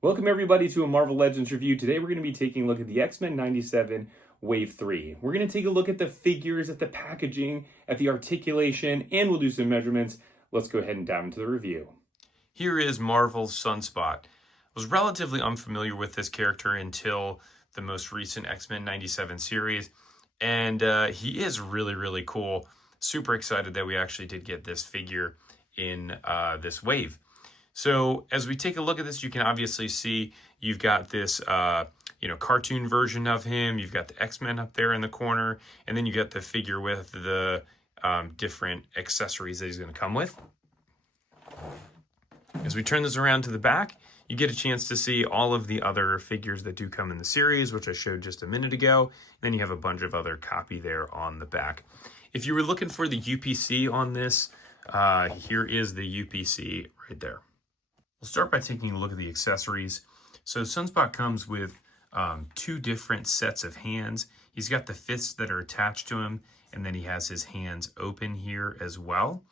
Welcome everybody to a Marvel Legends review. Today we're going to be taking a look at the X-Men 97 Wave 3. We're going to take a look at the figures, at the packaging, at the articulation, and we'll do some measurements. Let's go ahead and dive into the review. Here is Marvel's Sunspot. I was relatively unfamiliar with this character until the most recent X-Men 97 series, and he is really cool. Super excited that we actually did get this figure in this wave. So as we take a look at this, you can obviously see you've got this cartoon version of him. You've got the X-Men up there in the corner, and then you got the figure with the different accessories that he's going to come with. As we turn this around to the back, you get a chance to see all of the other figures that do come in the series, which I showed just a minute ago. And then you have a bunch of other copy there on the back. If you were looking for the UPC on this, here is the UPC right there. We'll start by taking a look at the accessories. So Sunspot comes with two different sets of hands. He's got the fists that are attached to him, and then he has his hands open here as well.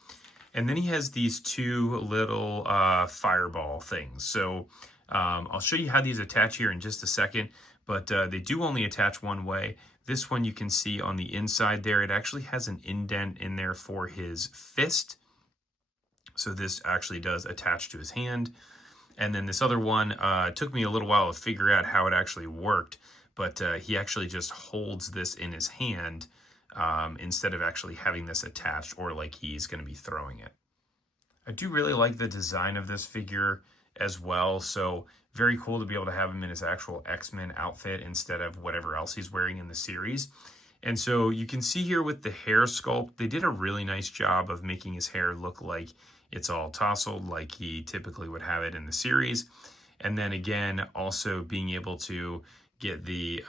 And then he has these two little fireball things. So I'll show you how these attach here in just a second, but they do only attach one way. This one you can see on the inside there, it actually has an indent in there for his fist. So this actually does attach to his hand. And then this other one, took me a little while to figure out how it actually worked, but he actually just holds this in his hand instead of actually having this attached or like he's going to be throwing it. I do really like the design of this figure as well. So very cool to be able to have him in his actual X-Men outfit instead of whatever else he's wearing in the series. And so you can see here with the hair sculpt, they did a really nice job of making his hair look like it's all tousled like he typically would have it in the series. And then again, also being able to get the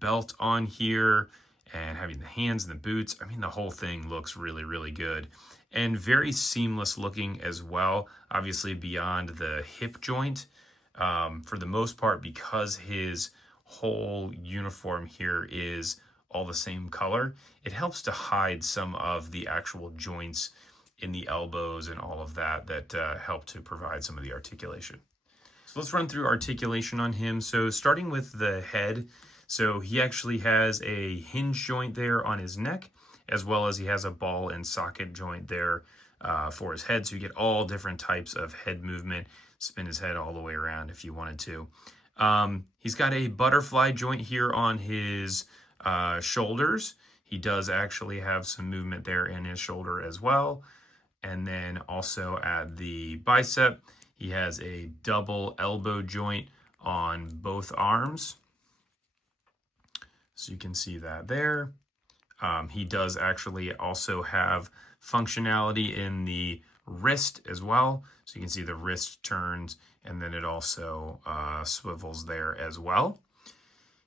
belt on here and having the hands and the boots. I mean, the whole thing looks really good and very seamless looking as well. Obviously beyond the hip joint, for the most part, because his whole uniform here is all the same color, it helps to hide some of the actual joints in the elbows and all of that help to provide some of the articulation. So let's run through articulation on him. So starting with the head, so he actually has a hinge joint there on his neck, as well as he has a ball and socket joint there for his head. So you get all different types of head movement, spin his head all the way around if you wanted to. He's got a butterfly joint here on his shoulders. He does actually have some movement there in his shoulder as well. And then also at the bicep, he has a double elbow joint on both arms. So you can see that there. He does actually also have functionality in the wrist as well. So you can see the wrist turns and then it also swivels there as well.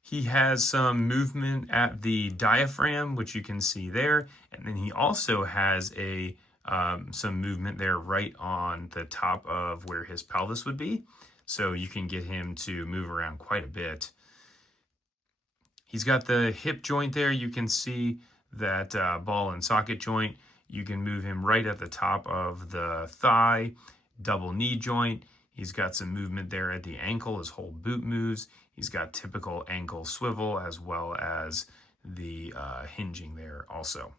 He has some movement at the diaphragm, which you can see there. And then he also has some movement there right on the top of where his pelvis would be. So you can get him to move around quite a bit. He's got the hip joint there. You can see that ball and socket joint. You can move him right at the top of the thigh, double knee joint. He's got some movement there at the ankle. His whole boot moves. He's got typical ankle swivel as well as the hinging there also.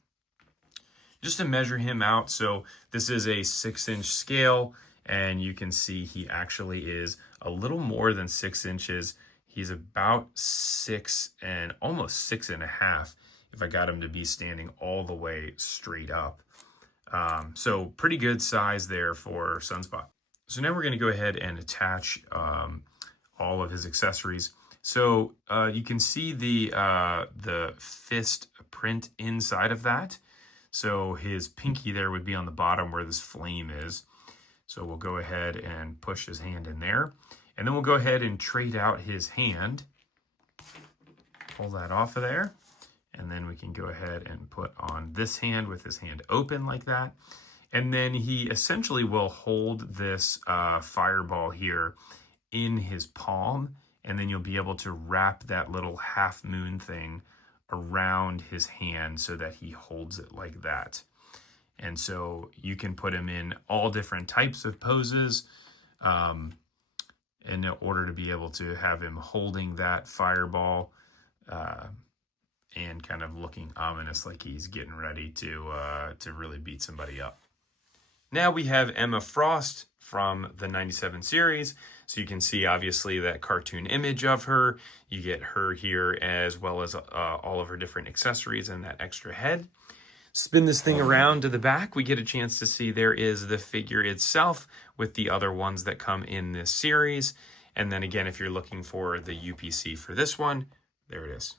Just to measure him out, so this is a 6-inch scale, and you can see he actually is a little more than 6 inches. He's about 6 and almost 6.5 if I got him to be standing all the way straight up. So pretty good size there for Sunspot. So now we're going to go ahead and attach all of his accessories. So you can see the fist print inside of that. So his pinky there would be on the bottom where this flame is. So we'll go ahead and push his hand in there. And then we'll go ahead and trade out his hand. Pull that off of there. And then we can go ahead and put on this hand with his hand open like that. And then he essentially will hold this fireball here in his palm. And then you'll be able to wrap that little half moon thing around his hand so that he holds it like that. And so you can put him in all different types of poses. in order to be able to have him holding that fireball and kind of looking ominous, like he's getting ready to really beat somebody up. Now we have Emma Frost from the 97 series. So you can see obviously that cartoon image of her. You get her here as well as all of her different accessories and that extra head. Spin this thing around to the back. We get a chance to see there is the figure itself with the other ones that come in this series. And then again, if you're looking for the UPC for this one, there it is.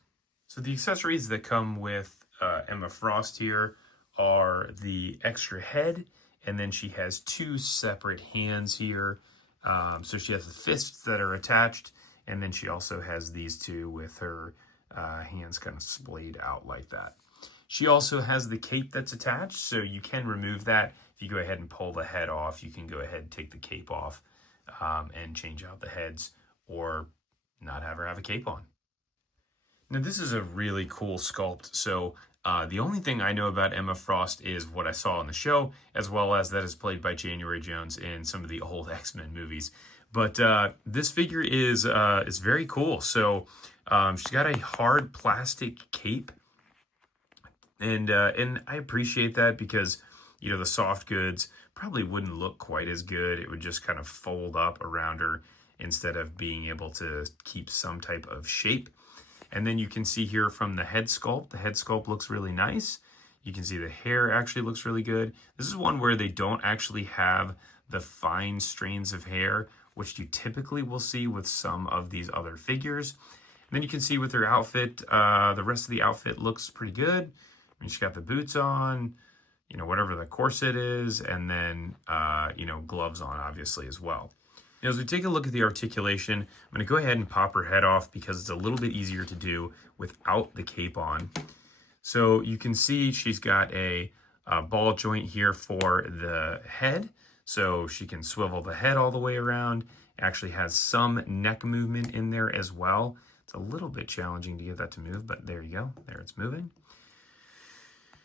So the accessories that come with Emma Frost here are the extra head, and then she has two separate hands here. So she has the fists that are attached, and then she also has these two with her hands kind of splayed out like that. She also has the cape that's attached, so you can remove that. If you go ahead and pull the head off, you can go ahead and take the cape off and change out the heads, or not have her have a cape on. Now this is a really cool sculpt. So the only thing I know about Emma Frost is what I saw in the show, as well as that is played by January Jones in some of the old X-Men movies. But this figure is very cool. So she's got a hard plastic cape, and I appreciate that because, you know, the soft goods probably wouldn't look quite as good. It would just kind of fold up around her instead of being able to keep some type of shape. And then you can see here from the head sculpt looks really nice. You can see the hair actually looks really good. This is one where they don't actually have the fine strains of hair, which you typically will see with some of these other figures. And then you can see with her outfit, the rest of the outfit looks pretty good. I mean, she's got the boots on, you know, whatever the corset is, and then, you know, gloves on, obviously, as well. Now, as we take a look at the articulation, I'm going to go ahead and pop her head off because it's a little bit easier to do without the cape on. So you can see she's got a ball joint here for the head, so she can swivel the head all the way around. Actually has some neck movement in there as well. It's a little bit challenging to get that to move, but there you go. There, it's moving.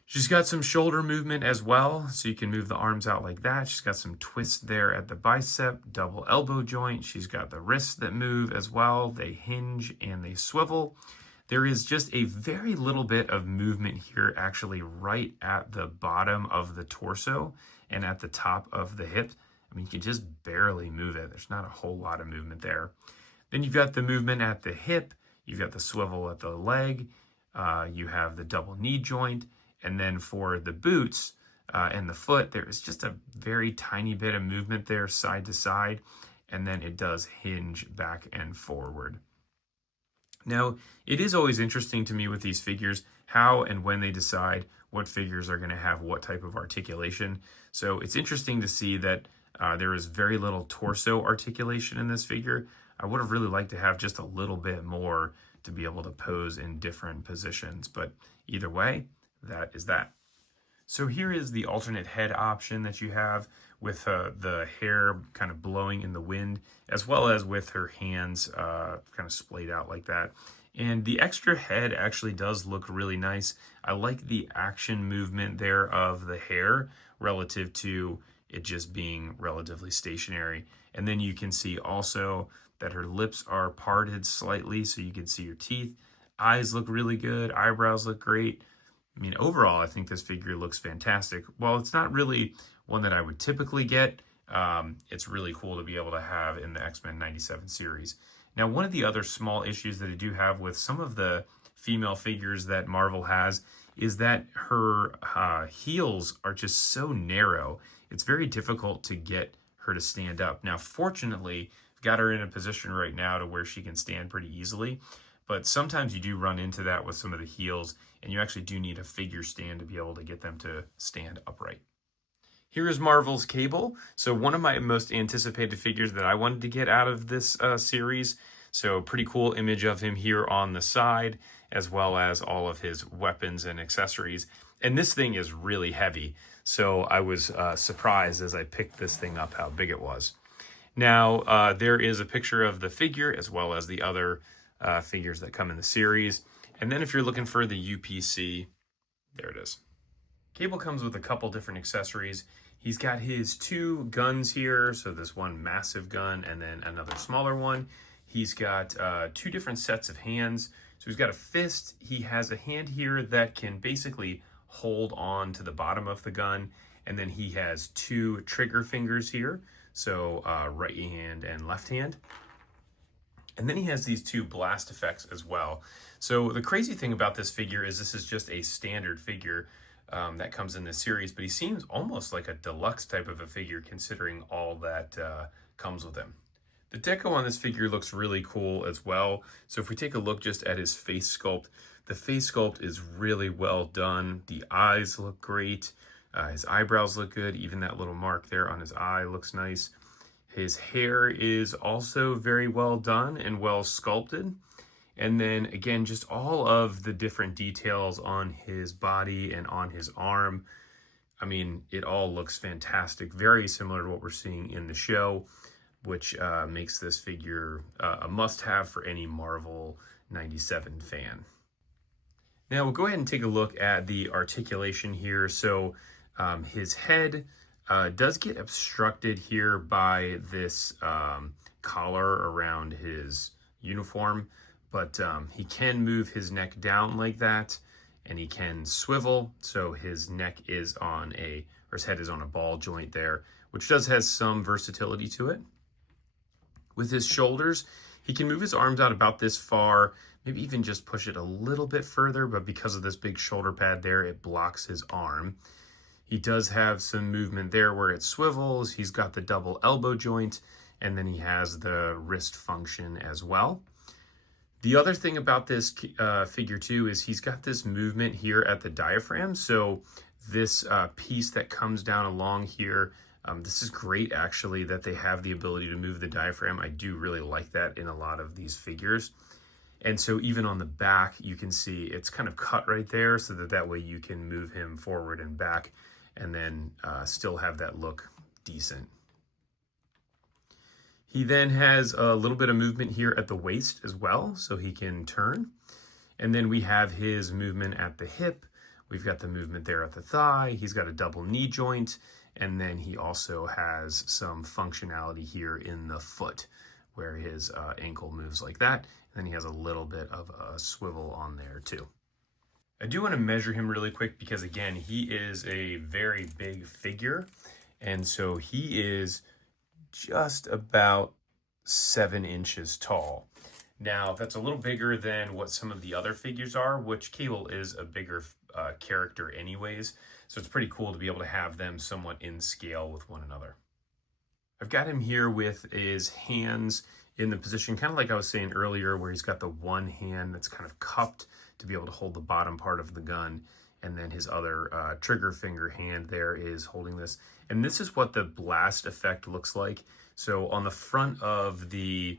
She's got some shoulder movement as well, so you can move the arms out like that. She's got some twist there at the bicep, double elbow joint. She's got the wrists that move as well. They hinge and they swivel. There is just a very little bit of movement here, actually right at the bottom of the torso and at the top of the hip. I mean, you can just barely move it. There's not a whole lot of movement there. Then you've got the movement at the hip. You've got the swivel at the leg. You have the double knee joint. And then for the boots and the foot, there is just a very tiny bit of movement there side to side, and then it does hinge back and forward. Now, it is always interesting to me with these figures, how and when they decide what figures are going to have what type of articulation. So it's interesting to see that there is very little torso articulation in this figure. I would have really liked to have just a little bit more to be able to pose in different positions, but either way, that is that. So here is the alternate head option that you have with the hair kind of blowing in the wind, as well as with her hands kind of splayed out like that. And the extra head actually does look really nice. I like the action movement there of the hair relative to it just being relatively stationary. And then you can see also that her lips are parted slightly, so you can see her teeth. Eyes look really good. Eyebrows look great. I mean, overall, I think this figure looks fantastic. While it's not really one that I would typically get, it's really cool to be able to have in the X-Men 97 series. Now, one of the other small issues that I do have with some of the female figures that Marvel has is that her heels are just so narrow. It's very difficult to get her to stand up. Now, fortunately, I've got her in a position right now to where she can stand pretty easily. But sometimes you do run into that with some of the heels, and you actually do need a figure stand to be able to get them to stand upright. Here is Marvel's Cable. So one of my most anticipated figures that I wanted to get out of this series. So pretty cool image of him here on the side, as well as all of his weapons and accessories. And this thing is really heavy. So I was surprised as I picked this thing up how big it was. Now, there is a picture of the figure as well as the other figures that come in the series. And then if you're looking for the UPC, there it is. Cable comes with a couple different accessories. He's got his two guns here, so this one massive gun and then another smaller one. He's got two different sets of hands. So he's got a fist. He has a hand here that can basically hold on to the bottom of the gun. And then he has two trigger fingers here, so right hand and left hand. And then he has these two blast effects as well. So the crazy thing about this figure is this is just a standard figure that comes in this series, but he seems almost like a deluxe type of a figure considering all that comes with him. The deco on this figure looks really cool as well. So if we take a look just at his face sculpt, the face sculpt is really well done. The eyes look great. His eyebrows look good. Even that little mark there on his eye looks nice. His hair is also very well done and well sculpted. And then again, just all of the different details on his body and on his arm. I mean, it all looks fantastic. Very similar to what we're seeing in the show, which makes this figure a must-have for any Marvel 97 fan. Now we'll go ahead and take a look at the articulation here. So his head does get obstructed here by this collar around his uniform, but he can move his neck down like that, and he can swivel, so his neck is on or his head is on a ball joint there, which has some versatility to it. With his shoulders, he can move his arms out about this far, maybe even just push it a little bit further, but because of this big shoulder pad there, it blocks his arm. He does have some movement there where it swivels. He's got the double elbow joint, and then he has the wrist function as well. The other thing about this figure too is he's got this movement here at the diaphragm. So this piece that comes down along here, this is great actually that they have the ability to move the diaphragm. I do really like that in a lot of these figures. And so even on the back, you can see it's kind of cut right there so that way you can move him forward and back and then still have that look decent. He then has a little bit of movement here at the waist as well, so he can turn. And then we have his movement at the hip. We've got the movement there at the thigh. He's got a double knee joint. And then he also has some functionality here in the foot where his ankle moves like that. And then he has a little bit of a swivel on there too. I do want to measure him really quick because again, he is a very big figure. And so he is just about 7 inches tall. Now that's a little bigger than what some of the other figures are, which Cable is a bigger character anyways. So it's pretty cool to be able to have them somewhat in scale with one another. I've got him here with his hands in the position, kind of like I was saying earlier, where he's got the one hand that's kind of cupped to be able to hold the bottom part of the gun. And then his other trigger finger hand there is holding this. And this is what the blast effect looks like. So on the front of the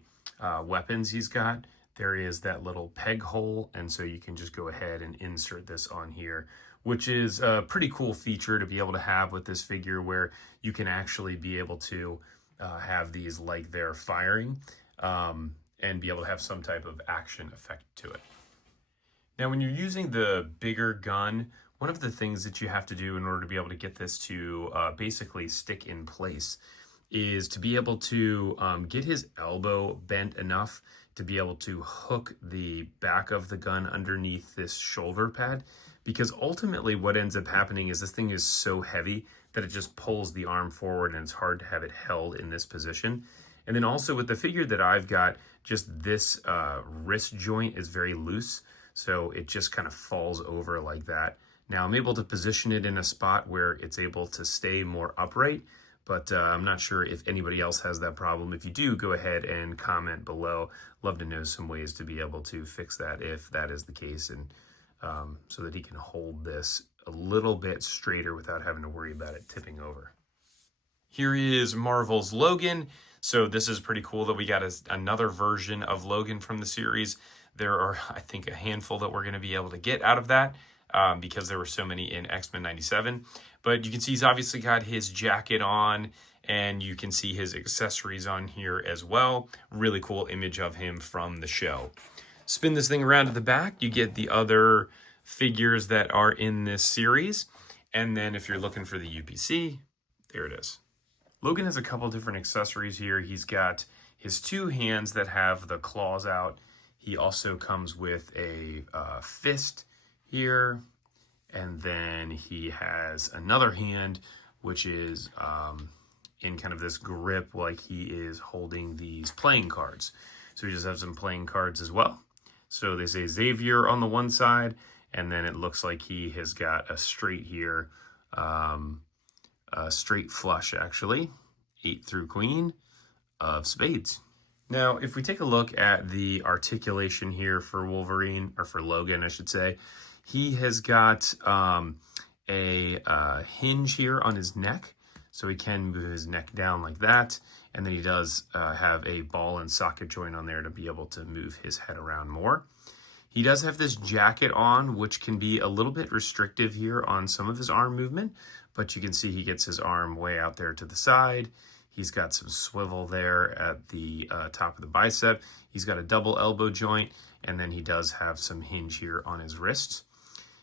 weapons he's got, there is that little peg hole. And so you can just go ahead and insert this on here, which is a pretty cool feature to be able to have with this figure where you can actually be able to have these like they're firing and be able to have some type of action effect to it. Now, when you're using the bigger gun, one of the things that you have to do in order to be able to get this to basically stick in place is to be able to get his elbow bent enough to be able to hook the back of the gun underneath this shoulder pad, because ultimately what ends up happening is this thing is so heavy that it just pulls the arm forward and it's hard to have it held in this position. And then also with the figure that I've got, just this wrist joint is very loose, so it just kind of falls over like that. Now I'm able to position it in a spot where it's able to stay more upright, but I'm not sure if anybody else has that problem. If you do, go ahead and comment below. Love to know some ways to be able to fix that if that is the case, and so that he can hold this a little bit straighter without having to worry about it tipping over. Here is Marvel's Logan. So this is pretty cool that we got another version of Logan from the series. There are, I think, a handful that we're going to be able to get out of that because there were so many in X-Men 97. But you can see he's obviously got his jacket on, and you can see his accessories on here as well. Really cool image of him from the show. Spin this thing around to the back, you get the other figures that are in this series. And then if you're looking for the UPC, There it is. Logan has a couple different accessories here. He's got his 2 hands that have the claws out. He also comes with a fist here, and then he has another hand which is in kind of this grip like he is holding these playing cards. So he just has some playing cards as well. So they say Xavier on the one side, and then it looks like he has got a straight here, a straight flush actually, 8 through queen of spades. Now, if we take a look at the articulation here for Wolverine, or for Logan, I should say, he has got a hinge here on his neck, so he can move his neck down like that. And then he does have a ball and socket joint on there to be able to move his head around more. He does have this jacket on, which can be a little bit restrictive here on some of his arm movement, but you can see he gets his arm way out there to the side. He's got some swivel there at the top of the bicep. He's got a double elbow joint, and then he does have some hinge here on his wrist.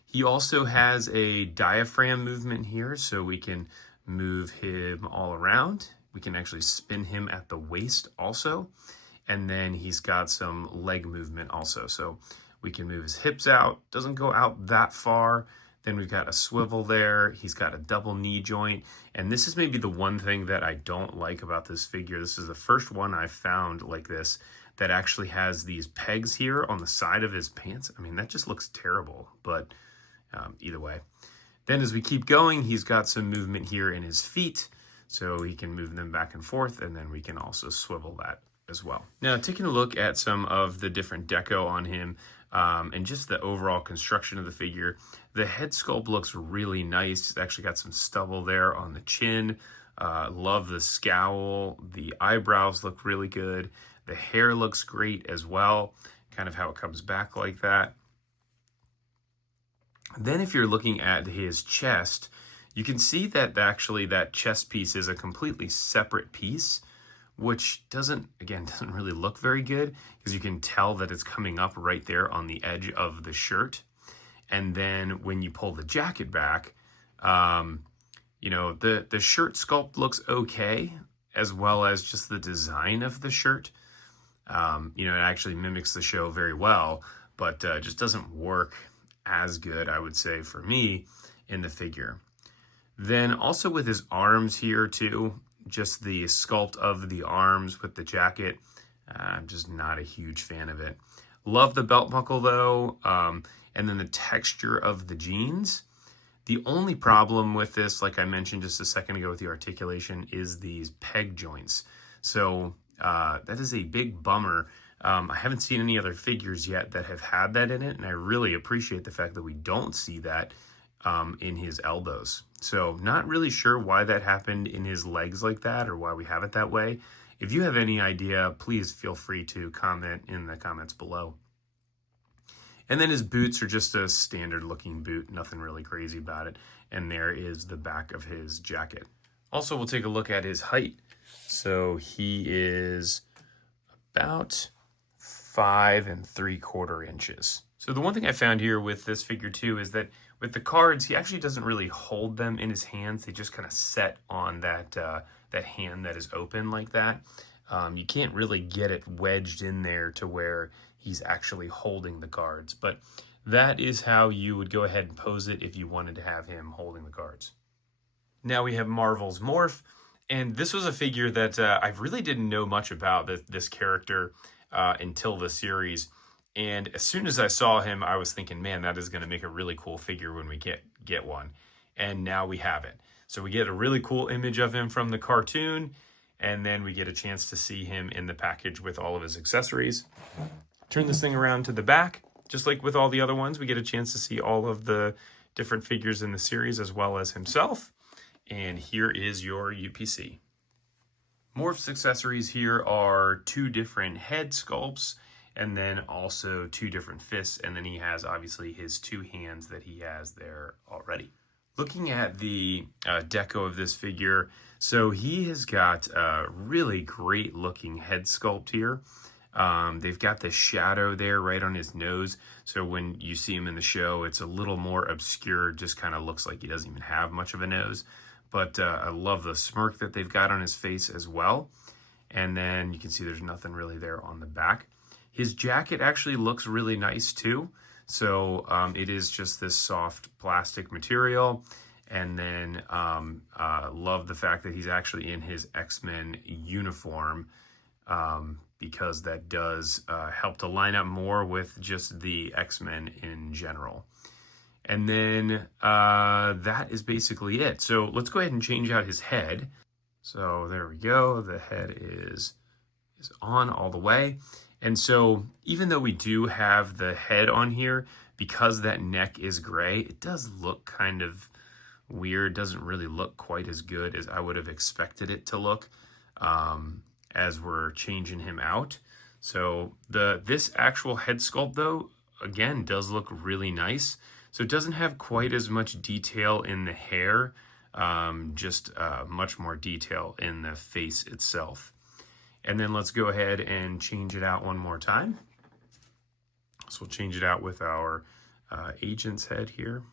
He also has a diaphragm movement here, so we can move him all around. We can actually spin him at the waist also. And then he's got some leg movement also. So we can move his hips out. Doesn't go out that far. Then we've got a swivel there. He's got a double knee joint. And this is maybe the one thing that I don't like about this figure. This is the first one I've found like this that actually has these pegs here on the side of his pants. I mean, that just looks terrible, but either way. Then as we keep going, he's got some movement here in his feet, so he can move them back and forth, and then we can also swivel that as well. Now, taking a look at some of the different deco on him, and just the overall construction of the figure, the head sculpt looks really nice. It's actually got some stubble there on the chin. Love the scowl. The eyebrows look really good. The hair looks great as well, kind of how it comes back like that. Then if you're looking at his chest, you can see that actually that chest piece is a completely separate piece, which doesn't really look very good, because you can tell that it's coming up right there on the edge of the shirt. And then when you pull the jacket back, you know, the shirt sculpt looks okay, as well as just the design of the shirt. You know, it actually mimics the show very well, but just doesn't work as good, I would say, for me in the figure. Then also with his arms here too, just the sculpt of the arms with the jacket, I'm just not a huge fan of it. Love the belt buckle though, and then the texture of the jeans. The only problem with this, like I mentioned just a second ago with the articulation, is these peg joints. So that is a big bummer. I haven't seen any other figures yet that have had that in it, and I really appreciate the fact that we don't see that in his elbows. So not really sure why that happened in his legs like that, or why we have it that way. If you have any idea, please feel free to comment in the comments below. And then his boots are just a standard looking boot, nothing really crazy about it. And there is the back of his jacket. Also, we'll take a look at his height. So he is about 5 3/4 inches. So the one thing I found here with this figure too is that with the cards, he actually doesn't really hold them in his hands. They just kind of set on that that hand that is open like that. You can't really get it wedged in there to where he's actually holding the cards. But that is how you would go ahead and pose it if you wanted to have him holding the cards. Now we have Marvel's Morph. And this was a figure that I really didn't know much about this character until the series. And as soon as I saw him, I was thinking, man, that is going to make a really cool figure when we get one. And now we have it. So we get a really cool image of him from the cartoon, and then we get a chance to see him in the package with all of his accessories. Turn this thing around to the back. Just like with all the other ones, we get a chance to see all of the different figures in the series as well as himself. And here is your UPC. Morph's accessories here are 2 different head sculpts, and then also 2 different fists, and then he has obviously his 2 hands that he has there already. Looking at the deco of this figure, so he has got a really great looking head sculpt here. They've got the shadow there right on his nose, so when you see him in the show, it's a little more obscure, just kind of looks like he doesn't even have much of a nose. but I love the smirk that they've got on his face as well. And then you can see there's nothing really there on the back. His jacket actually looks really nice too. So it is just this soft plastic material. And then love the fact that he's actually in his X-Men uniform, because that does help to line up more with just the X-Men in general. And then that is basically it. So let's go ahead and change out his head. So there we go. The head is on all the way. And so even though we do have the head on here, because that neck is gray, it does look kind of weird. Doesn't really look quite as good as I would have expected it to look as we're changing him out. So this actual head sculpt though, again, does look really nice. So it doesn't have quite as much detail in the hair, just much more detail in the face itself. And then let's go ahead and change it out one more time. So we'll change it out with our agent's head here.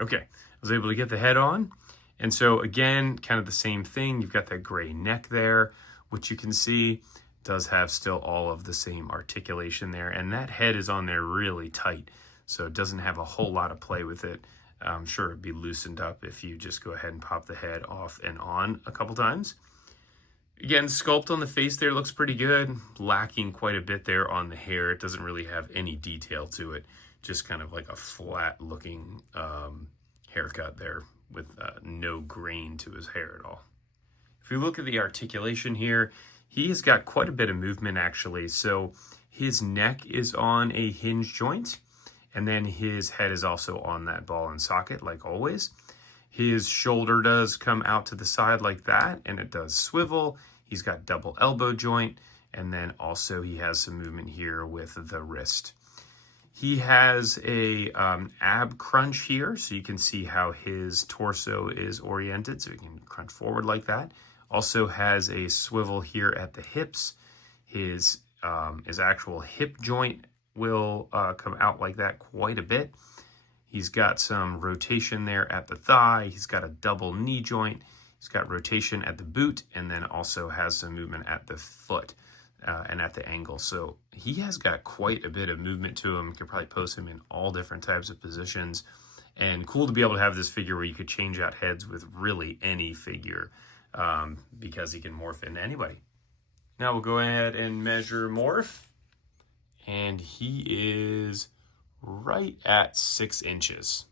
Okay, I was able to get the head on. And so again, kind of the same thing. You've got that gray neck there, which you can see does have still all of the same articulation there. And that head is on there really tight. So it doesn't have a whole lot of play with it. I'm sure it'd be loosened up if you just go ahead and pop the head off and on a couple times. Again, sculpt on the face there looks pretty good. Lacking quite a bit there on the hair. It doesn't really have any detail to it. Just kind of like a flat looking haircut there with no grain to his hair at all. If we look at the articulation here, he has got quite a bit of movement actually. So his neck is on a hinge joint. And then his head is also on that ball and socket, like always. His shoulder does come out to the side like that, and it does swivel. He's got double elbow joint, and then also he has some movement here with the wrist. He has a ab crunch here, so you can see how his torso is oriented, so he can crunch forward like that. Also has a swivel here at the hips. His actual hip joint will come out like that quite a bit. He's got some rotation there at the thigh. He's got a double knee joint. He's got rotation at the boot, and then also has some movement at the foot and at the ankle. So he has got quite a bit of movement to him. You could probably post him in all different types of positions. And cool to be able to have this figure where you could change out heads with really any figure because he can morph into anybody. Now we'll go ahead and measure morph. And he is right at 6 inches.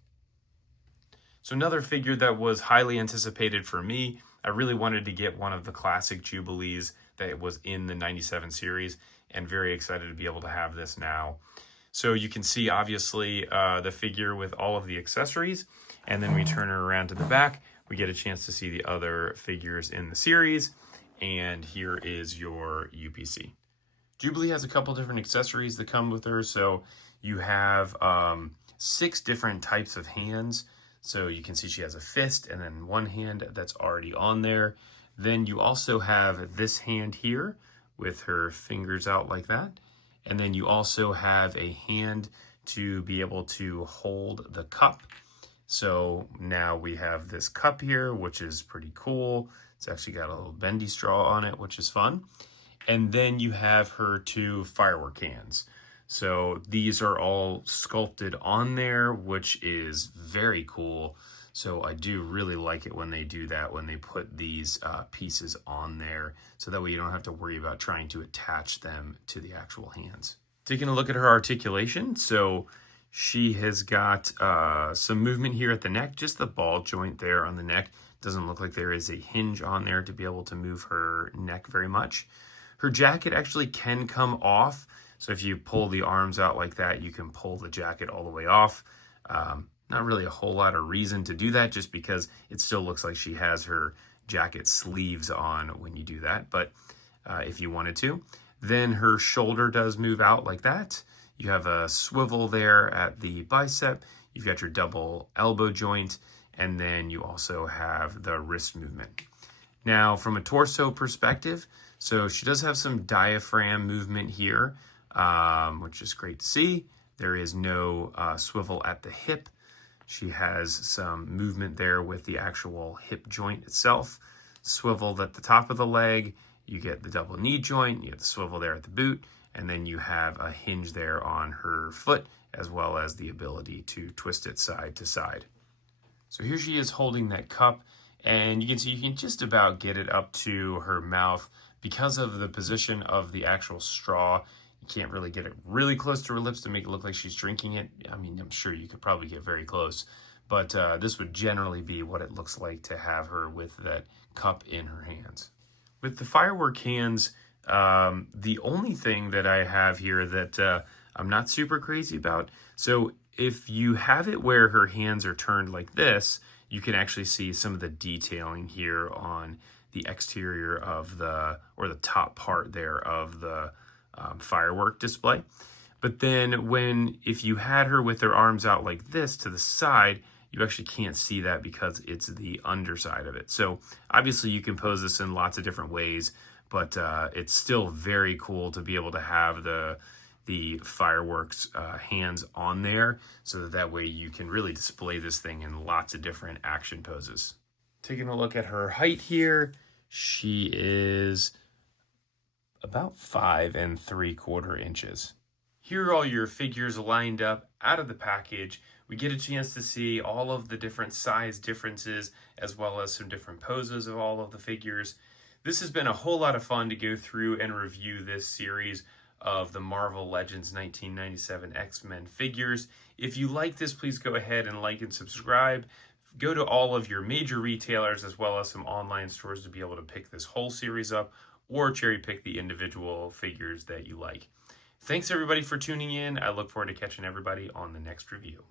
So another figure that was highly anticipated for me. I really wanted to get one of the classic Jubilees that was in the 97 series, and very excited to be able to have this now. So you can see obviously the figure with all of the accessories, and then we turn her around to the back. We get a chance to see the other figures in the series, and here is your UPC. Jubilee has a couple different accessories that come with her. So you have 6 different types of hands. So you can see she has a fist and then one hand that's already on there. Then you also have this hand here with her fingers out like that. And then you also have a hand to be able to hold the cup. So now we have this cup here, which is pretty cool. It's actually got a little bendy straw on it, which is fun. And then you have her 2 firework cans. So these are all sculpted on there, which is very cool. So I do really like it when they do that, when they put these pieces on there. So that way you don't have to worry about trying to attach them to the actual hands. Taking a look at her articulation. So she has got some movement here at the neck, just the ball joint there on the neck. Doesn't look like there is a hinge on there to be able to move her neck very much. Her jacket actually can come off. So if you pull the arms out like that, you can pull the jacket all the way off. Not really a whole lot of reason to do that, just because it still looks like she has her jacket sleeves on when you do that. But if you wanted to, then her shoulder does move out like that. You have a swivel there at the bicep. You've got your double elbow joint, and then you also have the wrist movement. Now, from a torso perspective, so she does have some diaphragm movement here, which is great to see. There is no swivel at the hip. She has some movement there with the actual hip joint itself, swiveled at the top of the leg. You get the double knee joint, you get the swivel there at the boot, and then you have a hinge there on her foot, as well as the ability to twist it side to side. So here she is holding that cup, and you can see you can just about get it up to her mouth. Because of the position of the actual straw, you can't really get it really close to her lips to make it look like she's drinking it. I mean, I'm sure you could probably get very close, but this would generally be what it looks like to have her with that cup in her hands. With the firework hands, the only thing that I have here that I'm not super crazy about, so if you have it where her hands are turned like this, you can actually see some of the detailing here on the exterior of the top part there of the firework display. But then if you had her with her arms out like this to the side, you actually can't see that because it's the underside of it. So obviously you can pose this in lots of different ways, but it's still very cool to be able to have the fireworks hands on there, so that way you can really display this thing in lots of different action poses. Taking a look at her height here, she is about 5 3/4 inches. Here are all your figures lined up out of the package. We get a chance to see all of the different size differences, as well as some different poses of all of the figures. This has been a whole lot of fun to go through and review this series of the Marvel Legends 1997 X-Men figures. If you like this, please go ahead and like and subscribe. Go to all of your major retailers as well as some online stores to be able to pick this whole series up, or cherry pick the individual figures that you like. Thanks everybody for tuning in. I look forward to catching everybody on the next review.